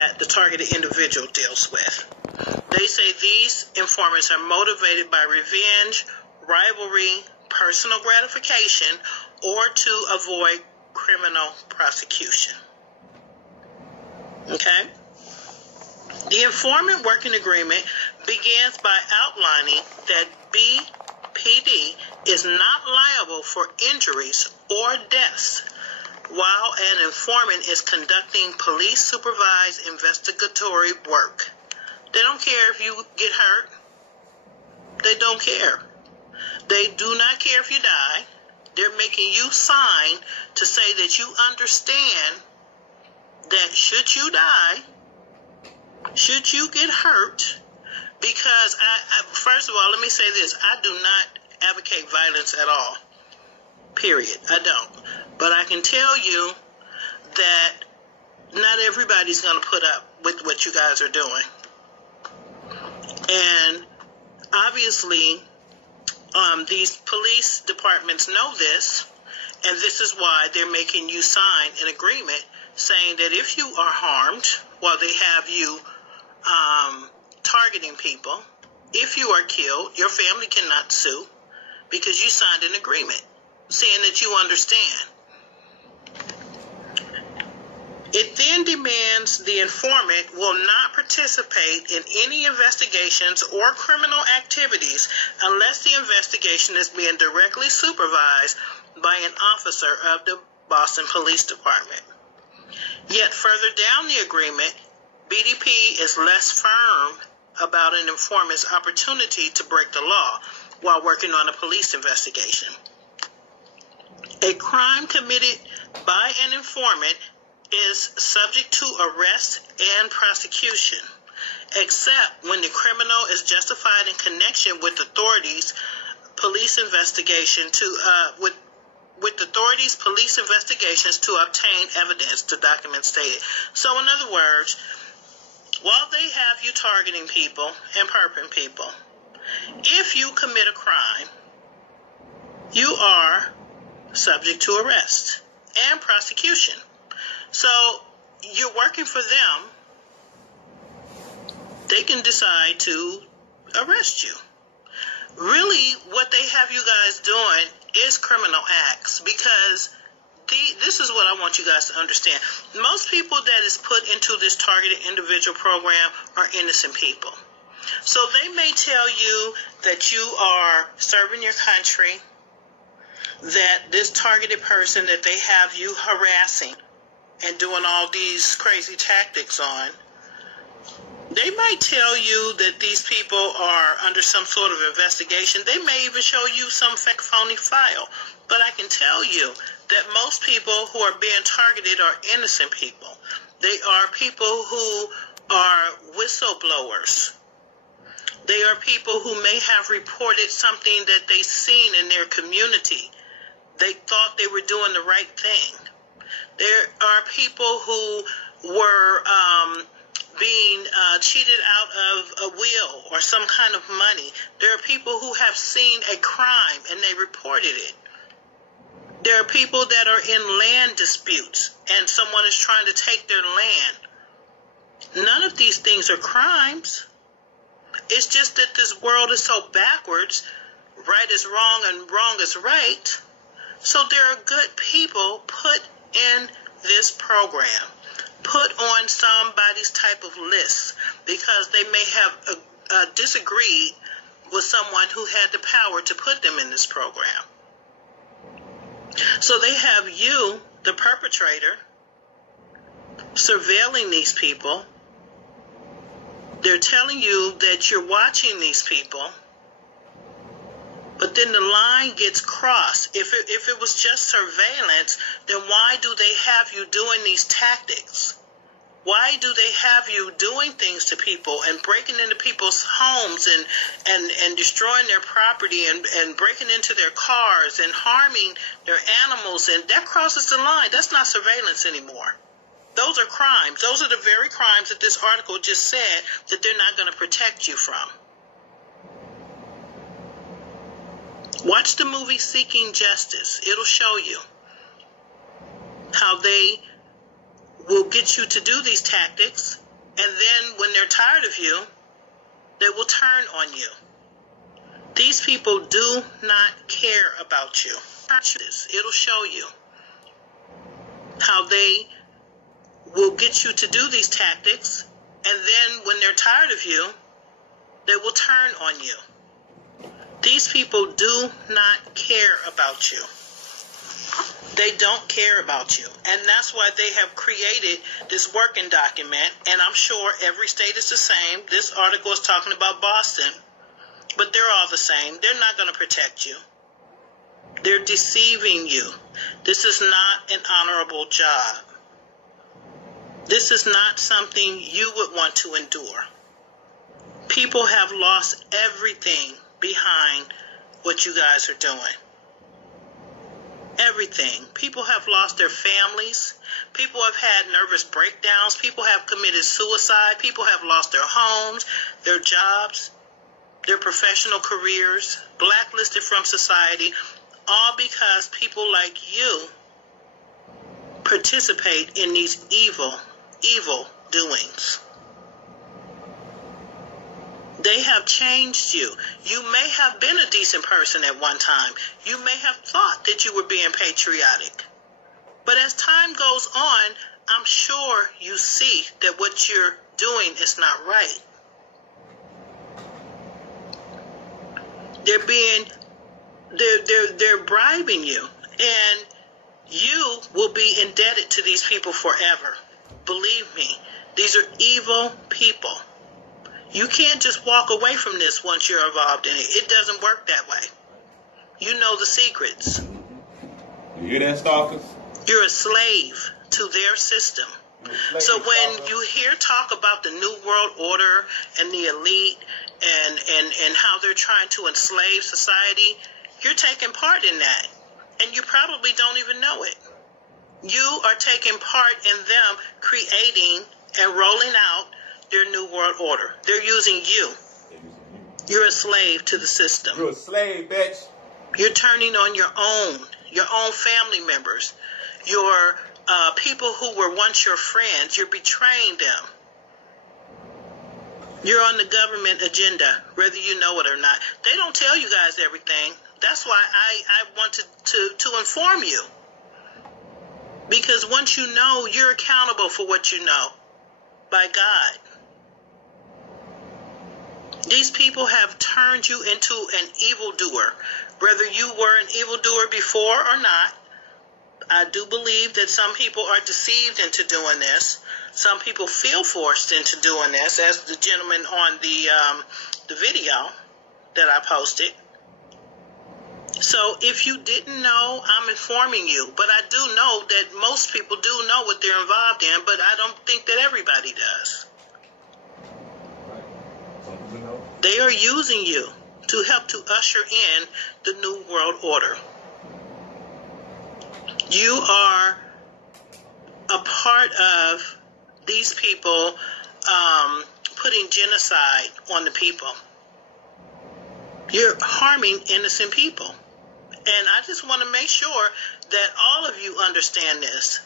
that the targeted individual deals with. They say these informants are motivated by revenge, rivalry, personal gratification, or to avoid criminal prosecution. Okay? The informant working agreement begins by outlining that BPD is not liable for injuries or deaths while an informant is conducting police-supervised investigatory work. They don't care if you get hurt. They don't care. They do not care if you die. They're making you sign to say that you understand that should you die, should you get hurt, because first of all, let me say this. I do not advocate violence at all. Period. I don't. But I can tell you that not everybody's going to put up with what you guys are doing. And obviously, these police departments know this, and this is why they're making you sign an agreement saying that if you are harmed while they have you targeting people, if you are killed, your family cannot sue because you signed an agreement saying that you understand. It then demands the informant will not participate in any investigations or criminal activities unless the investigation is being directly supervised by an officer of the Boston Police Department. Yet further down the agreement, BDP is less firm about an informant's opportunity to break the law while working on a police investigation. A crime committed by an informant is subject to arrest and prosecution, except when the criminal is justified in connection with authorities' police investigation with authorities' police investigations to obtain evidence, the document stated. So in other words, while they have you targeting people and perping people, if you commit a crime, you are subject to arrest and prosecution. So you're working for them. They can decide to arrest you. Really, what they have you guys doing is criminal acts, because this is what I want you guys to understand. Most people that is put into this targeted individual program are innocent people. So they may tell you that you are serving your country, that this targeted person that they have you harassing and doing all these crazy tactics on, they might tell you that these people are under some sort of investigation. They may even show you some fake phony file. But I can tell you that most people who are being targeted are innocent people. They are people who are whistleblowers. They are people who may have reported something that they've seen in their community. They thought they were doing the right thing. There are people who were being cheated out of a will or some kind of money. There are people who have seen a crime and they reported it. There are people that are in land disputes and someone is trying to take their land. None of these things are crimes. It's just that this world is so backwards. Right is wrong and wrong is right. So there are good people put in this program, put on somebody's type of list because they may have disagreed with someone who had the power to put them in this program. So they have you, the perpetrator, surveilling these people. They're telling you that you're watching these people, but then the line gets crossed. If it was just surveillance, then why do they have you doing these tactics? Why do they have you doing things to people and breaking into people's homes and destroying their property and breaking into their cars and harming their animals? And that crosses the line. That's not surveillance anymore. Those are crimes. Those are the very crimes that this article just said that they're not going to protect you from. Watch the movie Seeking Justice. It'll show you how they will get you to do these tactics And then when they're tired of you, they will turn on you. These people do not care about you. It'll show you how they will get you to do these tactics, and then when they're tired of you, they will turn on you. These people do not care about you. They don't care about you. And that's why they have created this working document, and I'm sure every state is the same. This article is talking about Boston, but they're all the same. They're not going to protect you. They're deceiving you. This is not an honorable job. This is not something you would want to endure. People have lost everything behind what you guys are doing. Everything. People have lost their families. People have had nervous breakdowns. People have committed suicide. People have lost their homes, their jobs, their professional careers, blacklisted from society, all because people like you participate in these evil doings. They have changed you. You may have been a decent person at one time. You may have thought that you were being patriotic. But as time goes on, I'm sure you see that what you're doing is not right. They're bribing you, and you will be indebted to these people forever. Believe me, these are evil people. You can't just walk away from this once you're involved in it. It doesn't work that way. You know the secrets. You hear that, stalkers? You're a slave to their system. So when you hear talk about the New World Order and the elite and how they're trying to enslave society, you're taking part in that. And you probably don't even know it. You are taking part in them creating and rolling out their New World Order. They're using you. You're a slave to the system. You're a slave, bitch. You're turning on your own family members, your people who were once your friends. You're betraying them. You're on the government agenda, whether you know it or not. They don't tell you guys everything. That's why I wanted to inform you. Because once you know, you're accountable for what you know by God. These people have turned you into an evildoer. Whether you were an evildoer before or not, I do believe that some people are deceived into doing this. Some people feel forced into doing this, as the gentleman on the video that I posted. So if you didn't know, I'm informing you. But I do know that most people do know what they're involved in, but I don't think that everybody does. They are using you to help to usher in the New World Order. You are a part of these people putting genocide on the people. You're harming innocent people. And I just want to make sure that all of you understand this.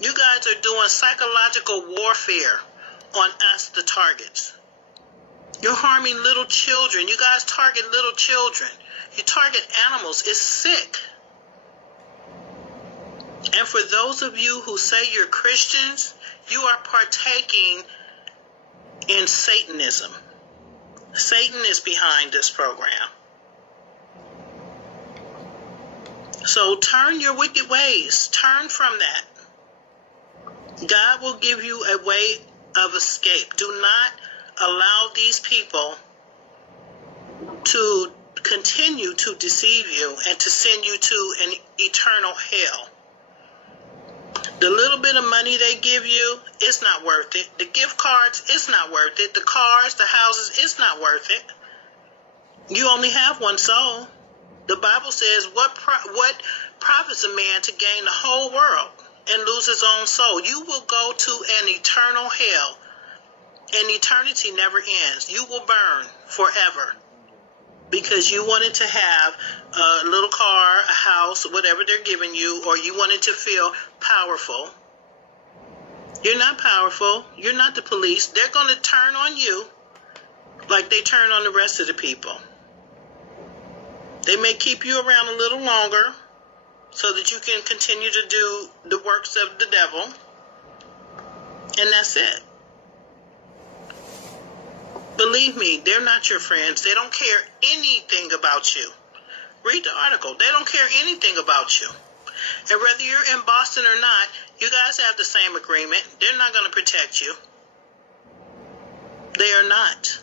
You guys are doing psychological warfare on us, the targets. You're harming little children. You guys target little children. You target animals. It's sick. And for those of you who say you're Christians, you are partaking in Satanism. Satan is behind this program. So turn your wicked ways. Turn from that. God will give you a way of escape. Do not allow these people to continue to deceive you and to send you to an eternal hell. The little bit of money they give you, it's not worth it. The gift cards, it's not worth it. The cars, the houses, it's not worth it. You only have one soul. The Bible says, what profits a man to gain the whole world and lose his own soul? You will go to an eternal hell, and eternity never ends. You will burn forever because you wanted to have a little car, a house, whatever they're giving you, or you wanted to feel powerful. You're not powerful. You're not the police. They're going to turn on you like they turn on the rest of the people. They may keep you around a little longer so that you can continue to do the works of the devil. And that's it. Believe me, they're not your friends. They don't care anything about you. Read the article. They don't care anything about you. And whether you're in Boston or not, you guys have the same agreement. They're not going to protect you. They are not.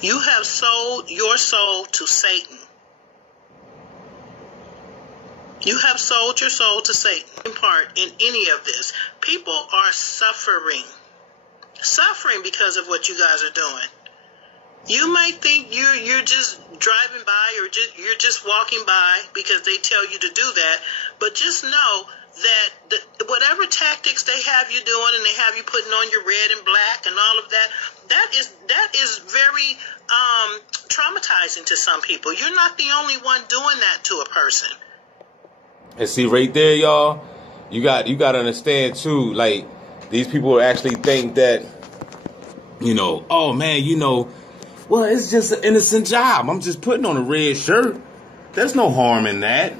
You have sold your soul to Satan. You have sold your soul to Satan. In part, in any of this, people are suffering because of what you guys are doing. You might think you're just driving by or you're just walking by because they tell you to do that, but just know that whatever tactics they have you doing and they have you putting on your red and black and all of that, that is very traumatizing to some people. You're not the only one doing that to a person. And see right there, y'all, you got to understand too, like, these people actually think that, oh man, well, it's just an innocent job. I'm just putting on a red shirt. There's no harm in that.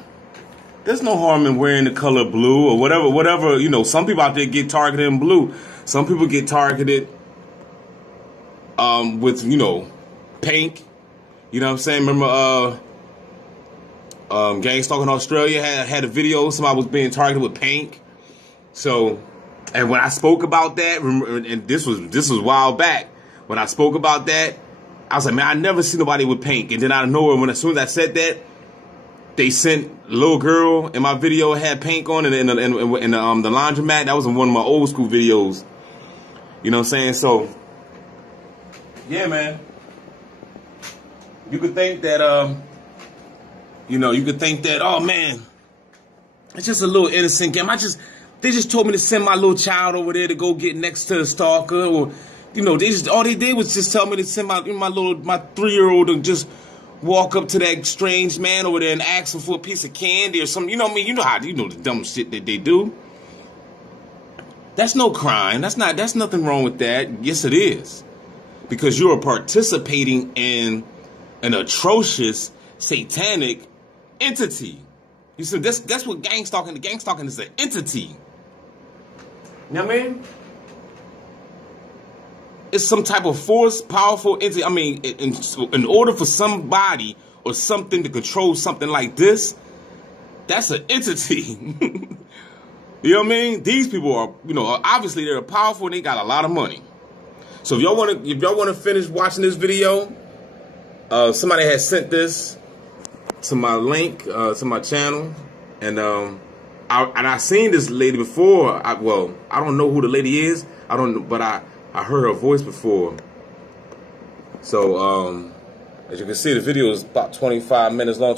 There's no harm in wearing the color blue or whatever. Some people out there get targeted in blue. Some people get targeted with, pink. You know what I'm saying? Remember Gang Stalker in Australia had a video. Somebody was being targeted with pink. So, and when I spoke about that, and this was a while back, when I spoke about that, I was like, man, I never seen nobody with pink. And then out of nowhere, as soon as I said that, they sent a little girl in my video had pink on in the laundromat. That was in one of my old school videos. You know what I'm saying? So, yeah, man. You could think that, oh man, it's just a little innocent game. They just told me to send my little child over there to go get next to the stalker, or all they did was just tell me to send my 3-year-old to just walk up to that strange man over there and ask him for a piece of candy or something. You know what I mean? You know the dumb shit that they do. That's no crime. That's nothing wrong with that. Yes, it is, because you are participating in an atrocious satanic entity. You see, that's what gang stalking. The gang stalking is an entity. You know what I mean? It's some type of force, powerful entity. I mean, in order for somebody or something to control something like this, that's an entity. You know what I mean? These people are, obviously they're powerful and they got a lot of money. So if y'all want to finish watching this video, somebody has sent this to my link, to my channel, and I seen this lady before. I don't know who the lady is. But I heard her voice before. So, as you can see, the video is about 25 minutes long,